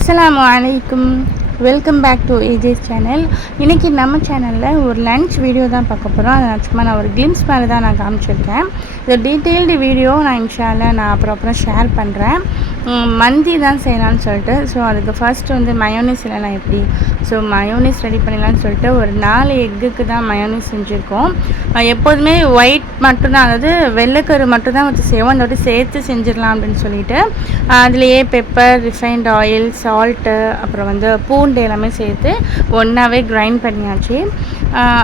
அஸ்ஸலாமு அலைக்கும். Welcome back to AJ's channel. இன்றைக்கி நம்ம சேனலில் ஒரு லன்ச் வீடியோ தான் பார்க்க போகிறோம். அதை சும்மா நான் ஒரு கிளிம்ஸ் மேலே தான் நான் காமிச்சிருக்கேன். இது டீட்டெயில்டு வீடியோ நான் இன்ஷால்லா நான் அப்புறம் ஷேர் பண்ணுறேன். மந்தி தான் செய்யலான்னு சொல்லிட்டு அதுக்கு ஃபர்ஸ்ட் வந்து மயோனிஸ் இல்லைனா எப்படி மயோனிஸ் ரெடி பண்ணிடலான்னு சொல்லிட்டு ஒரு 4 எக்குக்கு தான் மயோனிஸ் செஞ்சுருக்கோம். எப்போதுமே ஒயிட் மட்டும்தான், அதாவது வெள்ளைக்கரு மட்டும்தான் வச்சு செய்வோம். அந்த வாட்டி சேர்த்து செஞ்சிடலாம் அப்படின்னு சொல்லிட்டு அதுலேயே பெப்பர், ரிஃபைண்ட் ஆயில், சால்ட்டு, அப்புறம் வந்து பூண்டு எல்லாமே சேர்த்து ஒன்றாவே கிரைண்ட் பண்ணியாச்சு.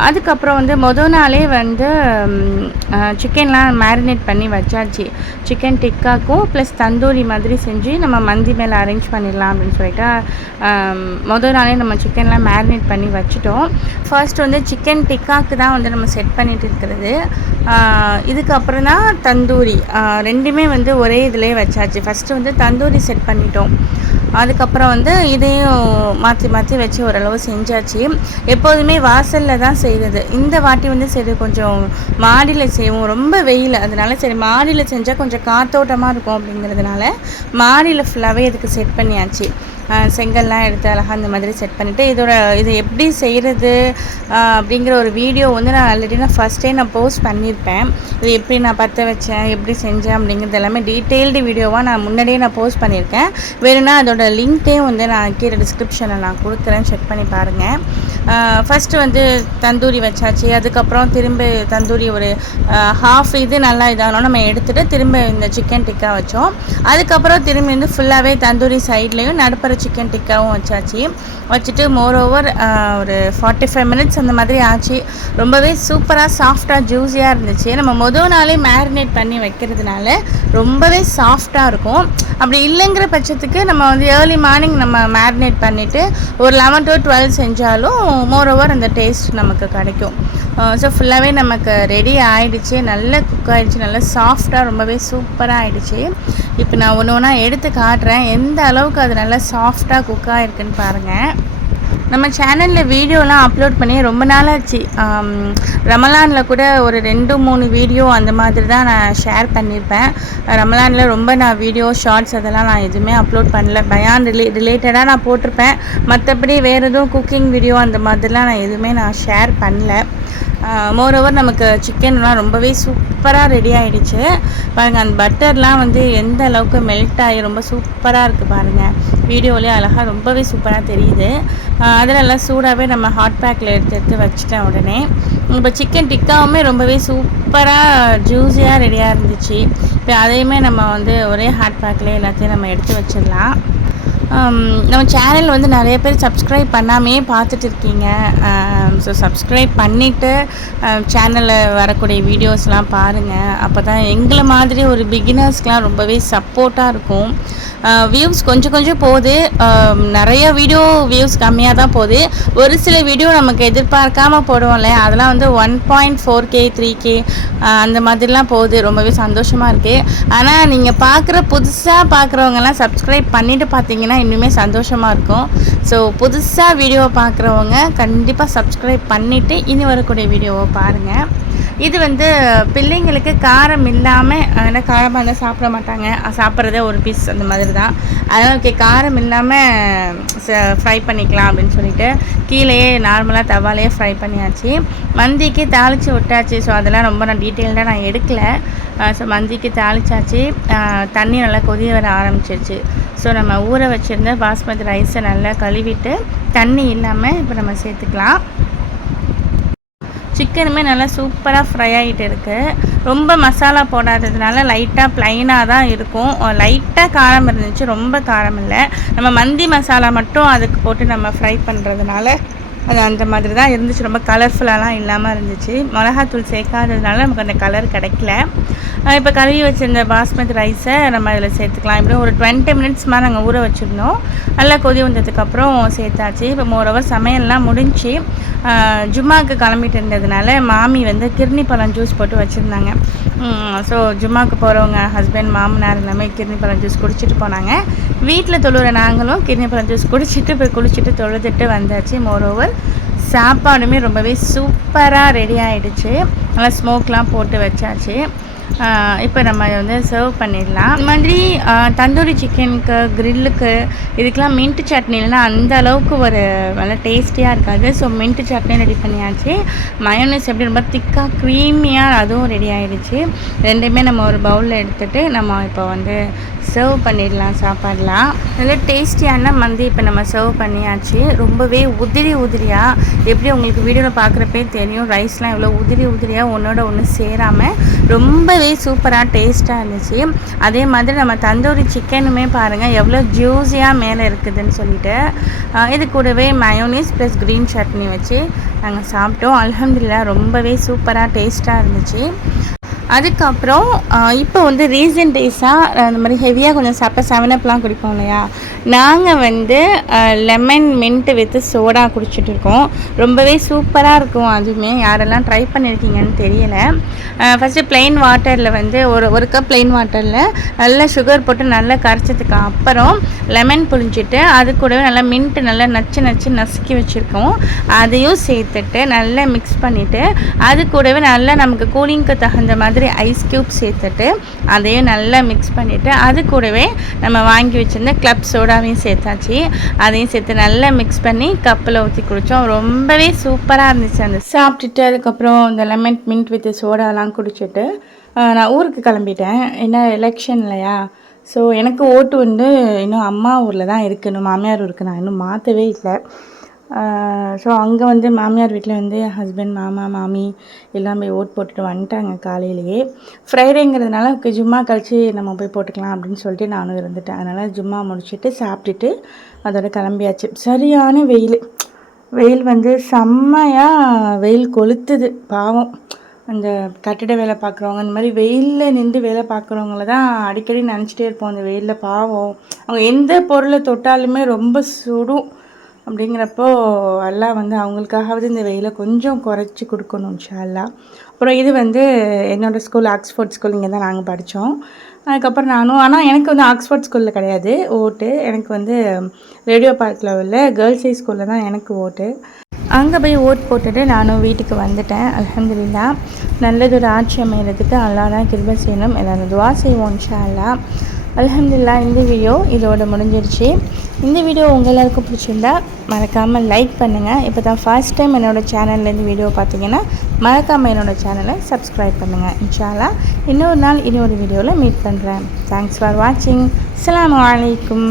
அதுக்கப்புறம் வந்து மொதல் நாளே வந்து சிக்கன்லாம் மேரினேட் பண்ணி வச்சாச்சு. சிக்கன் டிக்காக்கும் ப்ளஸ் தந்தூரி மாதிரி செஞ்சு நம்ம மந்தி மேலே அரேஞ்ச் பண்ணிடலாம் அப்படின்னு சொல்லிட்டு மொதல் நாளே நம்ம சிக்கன்லாம் மேரினேட் பண்ணி வச்சுட்டோம். ஃபர்ஸ்ட் வந்து சிக்கன் டிக்காக்கு தான் வந்து நம்ம செட் பண்ணிட்டு இருக்கிறது. இதுக்கப்புறம் தான் தந்தூரி, ரெண்டுமே வந்து ஒரே இதிலே வச்சாச்சு. ஃபஸ்ட்டு வந்து தந்தூரி செட் பண்ணிட்டோம். அதுக்கப்புறம் வந்து இதையும் மாற்றி மாற்றி வச்சு ஓரளவு செஞ்சாச்சு. எப்போதுமே வாசலில் தான் செய்கிறது. இந்த வாட்டி வந்து சரி கொஞ்சம் மாடியில் செய்வோம், ரொம்ப வெயில், அதனால சரி மாடியில் செஞ்சால் கொஞ்சம் காத்தோட்டமாக இருக்கும் அப்படிங்கிறதுனால மாடியில் ஃபுல்லாகவே இதுக்கு செட் பண்ணியாச்சு. செங்கல்லாம் எடுத்து அழகாக அந்த மாதிரி செட் பண்ணிவிட்டு இது எப்படி செய்கிறது அப்படிங்கிற ஒரு வீடியோ வந்து நான் ஆல்ரெடி ஃபஸ்ட்டே போஸ்ட் பண்ணியிருப்பேன். இது எப்படி நான் பற்ற வச்சேன், எப்படி செஞ்சேன் அப்படிங்கிறது எல்லாமே டீட்டெயில்டு வீடியோவாக நான் முன்னாடியே போஸ்ட் பண்ணியிருக்கேன். வேணும்னா அதோட லிங்க்கையும் வந்து நான் கீழே டிஸ்கிரிப்ஷனில் நான் கொடுக்குறேன், செக் பண்ணி பாருங்கள். ஃபஸ்ட்டு வந்து தந்தூரி வச்சாச்சு. அதுக்கப்புறம் திரும்ப தந்தூரி ஒரு ஹாஃப் இது நல்லா இதாகணும் நம்ம எடுத்துகிட்டு திரும்ப இந்த சிக்கன் டிக்கா வச்சோம். அதுக்கப்புறம் திரும்பி வந்து ஃபுல்லாகவே தந்தூரி சைட்லேயும் நடுப்புற சிக்கன் டிக்காவும் வச்சுட்டு மோரோவர் ஒரு 45 மினிட்ஸ் அந்த மாதிரி ஆச்சு. ரொம்பவே சூப்பராக சாஃப்டாக ஜூஸியாக இருந்துச்சு. நம்ம மொதல் நாளே மேரினேட் பண்ணி வைக்கிறதுனால ரொம்பவே சாஃப்டாக இருக்கும். அப்படி இல்லைங்கிற பட்சத்துக்கு நம்ம வந்து ஏர்லி மார்னிங் நம்ம மேரினேட் பண்ணிவிட்டு ஒரு 11 to 12 செஞ்சாலும் மோரோவர் அந்த டேஸ்ட் நமக்கு கிடைக்கும். ஃபுல்லாகவே நமக்கு ரெடி ஆகிடுச்சு, நல்லா குக் ஆகிடுச்சு, நல்லா சாஃப்டாக ரொம்பவே சூப்பராக ஆகிடுச்சு. இப்போ நான் ஒன்று ஒன்றா எடுத்து காட்டுறேன் எந்த அளவுக்கு அது நல்லா சாஃப்டாக குக் ஆகிருக்குன்னு பாருங்கள். நம்ம சேனலில் வீடியோலாம் அப்லோட் பண்ணி ரொம்ப நாளாச்சு. ரமலானில் கூட ஒரு 2-3 வீடியோ அந்த மாதிரி தான் நான் ஷேர் பண்ணியிருப்பேன். ரமலானில் ரொம்ப நான் வீடியோ ஷார்ட்ஸ் அதெல்லாம் நான் எதுவுமே அப்லோட் பண்ணல. பயான் ரிலேட்டடாக நான் போட்டிருப்பேன். மற்றபடி வேறு எதுவும் குக்கிங் வீடியோ அந்த மாதிரிலாம் நான் எதுவுமே நான் ஷேர் பண்ணல. மோரோவர் நமக்கு சிக்கன்லாம் ரொம்பவே சூப்பராக ரெடி ஆகிடுச்சு. பாருங்கள், அந்த பட்டர்லாம் வந்து எந்த அளவுக்கு மெல்ட் ஆகி ரொம்ப சூப்பராக இருக்குது பாருங்கள். வீடியோலேயே அழகாக ரொம்பவே சூப்பராக தெரியுது. அதிலெல்லாம் சூடாகவே நம்ம ஹாட் பேக்கில் எடுத்து வச்சுட்டேன் உடனே. இப்போ சிக்கன் டிக்காவுமே ரொம்பவே சூப்பராக ஜூஸியாக ரெடியாக இருந்துச்சு. இப்போ அதையுமே நம்ம வந்து ஒரே ஹாட் பேக்கில் எல்லாத்தையும் நம்ம எடுத்து வச்சிடலாம். நம்ம சேனல் வந்து நிறைய பேர் சப்ஸ்கிரைப் பண்ணாமே பார்த்துட்டு இருக்கீங்க. சப்ஸ்கிரைப் பண்ணிவிட்டு சேனலில் வரக்கூடிய வீடியோஸ்லாம் பாருங்கள். அப்போ தான் எங்களை மாதிரி ஒரு பிகினர்ஸ்க்கெலாம் ரொம்பவே சப்போர்ட்டாக இருக்கும். வியூஸ் கொஞ்சம் போகுது, நிறைய வீடியோ வியூஸ் கம்மியாக தான் போகுது. ஒரு சில வீடியோ நமக்கு எதிர்பார்க்காமல் போடுவோம்ல, அதெல்லாம் வந்து 1.4K 3K அந்த மாதிரிலாம் போகுது. ரொம்பவே சந்தோஷமாக இருக்குது. ஆனால் நீங்கள் புதுசாக பார்க்குறவங்கலாம் சப்ஸ்கிரைப் பண்ணிவிட்டு பார்த்தீங்கன்னா இன்னுமே சந்தோஷமாக இருக்கும். புதுசாக வீடியோ பார்க்குறவங்க கண்டிப்பாக சப்ஸ்கிரைப் பண்ணிவிட்டு இனி வரக்கூடிய வீடியோவை பாருங்கள். இது வந்து பிள்ளைங்களுக்கு காரம் இல்லாமல், ஏன்னா காரமாக இருந்தால் சாப்பிட மாட்டாங்க, சாப்பிட்றதே ஒரு பீஸ் அந்த மாதிரி தான். அதனால் காரம் இல்லாமல் ஃப்ரை பண்ணிக்கலாம் அப்படின்னு சொல்லிட்டு கீழேயே நார்மலாக தவாலையே ஃப்ரை பண்ணியாச்சு. மந்திக்கு தாளித்து விட்டாச்சு. அதெல்லாம் ரொம்ப நான் டீட்டெயில்டாக நான் எடுக்கலை. மந்திக்கு தாளிச்சாச்சு. தண்ணி நல்லா கொதி வர ஆரம்பிச்சிருச்சு. நம்ம ஊற வச்சுருந்த பாஸ்மதி ரைஸை நல்லா கழுவிட்டு தண்ணி இல்லாமல் இப்போ நம்ம சேர்த்துக்கலாம். சிக்கனுமே நல்லா சூப்பராக ஃப்ரை ஆகிட்டு இருக்குது. ரொம்ப மசாலா போடாததுனால லைட்டாக ப்ளைனாக தான் இருக்கும். லைட்டாக காரம் இருந்துச்சு, ரொம்ப காரம் இல்லை. நம்ம மந்தி மசாலா மட்டும் அதுக்கு போட்டு நம்ம ஃப்ரை பண்ணுறதுனால அது அந்த மாதிரி தான் இருந்துச்சு. ரொம்ப கலர்ஃபுல்லாலாம் இல்லாமல் இருந்துச்சு. மிளகாத்தூள் சேர்க்காததுனால நமக்கு அந்த கலர் கிடைக்கல. இப்போ கழுவி வச்சுருந்த பாஸ்மதி ரைஸை நம்ம அதில் சேர்த்துக்கலாம். இப்படி ஒரு 20 மினிட்ஸ் மாதிரி நாங்கள் ஊற வச்சுருந்தோம். நல்லா கொதி வந்ததுக்கப்புறம் சேர்த்தாச்சு. இப்போ மோரோவர் சமையல்லாம் முடிஞ்சு ஜும்மாவுக்கு கிளம்பிட்டு இருந்ததுனால மாமி வந்து கிர்னி பழம் ஜூஸ் போட்டு வச்சுருந்தாங்க. ஜும்மாவுக்கு போகிறவங்க ஹஸ்பண்ட், மாமனார் எல்லாமே கிர்னி பழம் ஜூஸ் குடிச்சிட்டு போனாங்க. வீட்டில் தொழுகிற நாங்களும் கிர்னி பழம் ஜூஸ் குடிச்சிட்டு போய் குளிச்சுட்டு தொழுதுட்டு வந்தாச்சு. மோரோவர் சாப்பாடுமே ரொம்பவே சூப்பராக ரெடி ஆகிடுச்சு. நல்லா ஸ்மோக்லாம் போட்டு வச்சாச்சு. இப்போ நம்ம இதை வந்து சர்வ் பண்ணிடலாம். இந்த மாதிரி தந்தூரி சிக்கனுக்கு, கிரில்லுக்கு இதுக்கெலாம் மின்ட் சட்னி இல்லைன்னா அந்த அளவுக்கு ஒரு நல்லா டேஸ்டியாக இருக்காது. ஸோ மின்ட் சட்னி ரெடி பண்ணியாச்சு. மயோனைஸ் எப்படி ரொம்ப திக்காக க்ரீமியாக அதுவும் ரெடி ஆகிடுச்சு. ரெண்டுமே நம்ம ஒரு பவுலில் எடுத்துகிட்டு நம்ம இப்போ வந்து சர்வ் பண்ணிடலாம் சாப்பாடெலாம். நல்லா டேஸ்டியான மந்தி இப்போ நம்ம சர்வ் பண்ணியாச்சு. ரொம்பவே உதிரியாக எப்படி உங்களுக்கு வீடியோவில் பார்க்குறப்பே தெரியும், ரைஸ்லாம் எவ்வளோ உதிரியாக ஒன்றோட ஒன்று சேராமல் ரொம்பவே சூப்பராக டேஸ்ட்டாக இருந்துச்சு. அதே மாதிரி நம்ம தந்தூரி சிக்கனுமே பாருங்கள் எவ்வளோ ஜூஸியாக மேலே இருக்குதுன்னு சொல்லிட்டு இது கூடவே மயோனீஸ் ப்ளஸ் க்ரீன் சட்னி வச்சு நாங்கள் சாப்பிட்டோம். அல்ஹம்துலில்லாஹ் ரொம்பவே சூப்பராக டேஸ்ட்டாக இருந்துச்சு. அதுக்கப்புறம் இப்போ வந்து ரீசன்ட் டேஸாக இந்த மாதிரி ஹெவியாக கொஞ்சம் சாப்பிட்டா 7 குடிப்போம் இல்லையா, நாங்கள் வந்து லெமன் மின்ட் வித் சோடா குடிச்சிட்டு இருக்கோம். ரொம்பவே சூப்பராக இருக்கும். அதுவுமே யாரெல்லாம் ட்ரை பண்ணியிருக்கீங்கன்னு தெரியலை. ஃபஸ்ட்டு ப்ளெயின் வாட்டரில் வந்து ஒரு கப் ப்ளெயின் வாட்டரில் நல்லா சுகர் போட்டு நல்லா கரைச்சதுக்கு அப்புறம் லெமன் புழிஞ்சிட்டு அது கூடவே நல்லா மின்ட்டு நல்லா நச்சு நசுக்கி வச்சுருக்கோம். அதையும் சேர்த்துட்டு நல்லா மிக்ஸ் பண்ணிவிட்டு அது கூடவே நல்லா நமக்கு கூலிங்க்கு தகுந்த மாதிரி ஐஸ் க்யூப் சேர்த்துட்டு அதையும் நல்லா மிக்ஸ் பண்ணிவிட்டு அது கூடவே நம்ம வாங்கி வச்சுருந்த கிளப் சோடாவையும் சேர்த்தாச்சு. அதையும் சேர்த்து நல்லா மிக்ஸ் பண்ணி கப்பில் ஊற்றி குடித்தோம். ரொம்பவே சூப்பராக இருந்துச்சு. அந்த சாப்பிட்டுட்டு அதுக்கப்புறம் இந்த லெமன் மின்ட் வித் சோடாலாம் குடிச்சிட்டு நான் ஊருக்கு கிளம்பிட்டேன். ஏன்னா எலெக்ஷன் இல்லையா, ஸோ எனக்கு ஓட்டு வந்து இன்னும் அம்மா ஊரில் தான் இருக்குது. இன்னும் மாமியார் ஊருக்கு நான் இன்னும் மாற்றவே இல்லை. ஸோ அங்கே வந்து மாமியார் வீட்டில் வந்து என் ஹஸ்பண்ட், மாமா, மாமி எல்லாம் போய் ஓட் போட்டுட்டு வந்துட்டாங்க காலையிலேயே. ஃப்ரைடேங்கிறதுனால ஜும்மா கழித்து நம்ம போய் போட்டுக்கலாம் அப்படின்னு சொல்லிட்டு நானும் இருந்துட்டேன். அதனால் ஜும்மா முடிச்சுட்டு சாப்பிட்டுட்டு அதோட கிளம்பியாச்சு. சரியான வெயில் வந்து செம்மையாக வெயில் கொளுத்துது. பாவம் அந்த கட்டிட வேலை பார்க்குறவங்க இந்த மாதிரி வெயிலில் நின்று வேலை பார்க்குறவங்கள தான் அடிக்கடி நினச்சிட்டே இருப்போம். அந்த வெயிலில் பாவம் அவங்க எந்த பொருளை தொட்டாலுமே ரொம்ப சுடும். அப்படிங்கிறப்போ எல்லாம் வந்து அவங்களுக்காகவது இந்த வெயிலை கொஞ்சம் குறைச்சி கொடுக்கணும் இன்ஷா அல்லாஹ். அப்புறம் இது வந்து என்னோடய ஸ்கூல் ஆக்ஸ்ஃபோர்ட் ஸ்கூல், இங்கே தான் நாங்கள் படித்தோம். அதுக்கப்புறம் நானும், ஆனால் எனக்கு வந்து ஆக்ஸ்ஃபோர்ட் ஸ்கூலில் கிடையாது ஓட்டு. எனக்கு வந்து ரேடியோ பார்க்கில் உள்ள கேர்ள்ஸ் ஹை ஸ்கூலில் தான் எனக்கு ஓட்டு. அங்கே போய் ஓட் போட்டுட்டு நானும் வீட்டுக்கு வந்துட்டேன். அல்ஹம்துலில்லாஹ் நல்லதொரு ஆட்சி அமைகிறதுக்கு அல்லாஹ் தான் கிருபை செய்யணும். எல்லாரும் துஆ செய்வோம் இன்ஷா அல்லாஹ். அல்ஹம்துலில்லாஹ் இந்த வீடியோ இதோட முடிஞ்சிருச்சு. இந்த வீடியோ உங்கள் எல்லாருக்கும் பிடிச்சிருந்தா மறக்காமல் லைக் பண்ணுங்கள். இப்போ தான் ஃபர்ஸ்ட் டைம் என்னோடய சேனல்லேருந்து வீடியோ பார்த்தீங்கன்னா மறக்காமல் என்னோடய சேனலை சப்ஸ்கிரைப் பண்ணுங்கள். இன்ஷா அல்லாஹ் இன்னொரு நாள் இன்னொரு வீடியோவில் மீட் பண்ணுறேன். தேங்க்ஸ் ஃபார் வாட்சிங். அஸ்ஸலாமு அலைக்கும்.